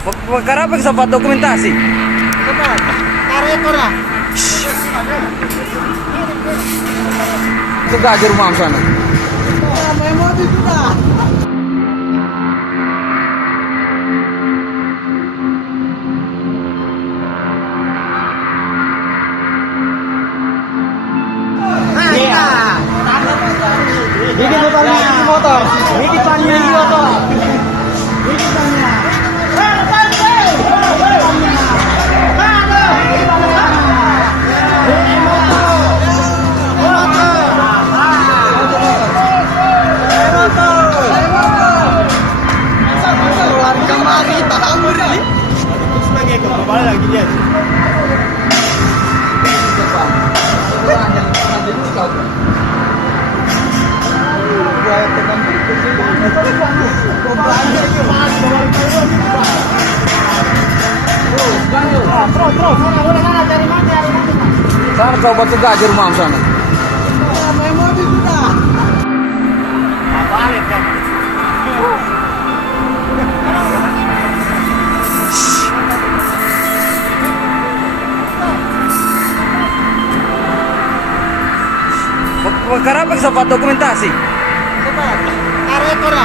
Magkarapag sa dokumentasi. Sapat. Tarik ko na. Ito gaji rumah am sana. May mo dito na. Higit pa niya yung motor. Higit pa niya yung motor. Higit pa niya. Sana coba tuh gaji rumah am sana. May mo dito na. Magkarapag sa dokumentasi. Sapat. Tarik ko na.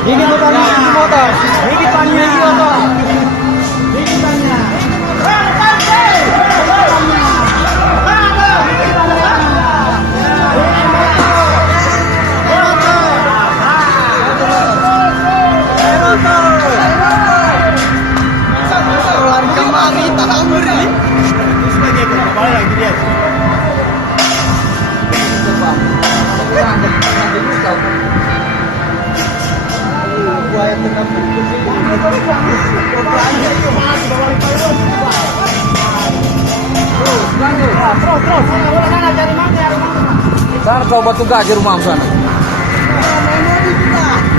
Higit pa niya yung motor. Higit pa niya yung motor. Higit pa niya. Sana coba tuh gaji rumah am sana. May mo dito na.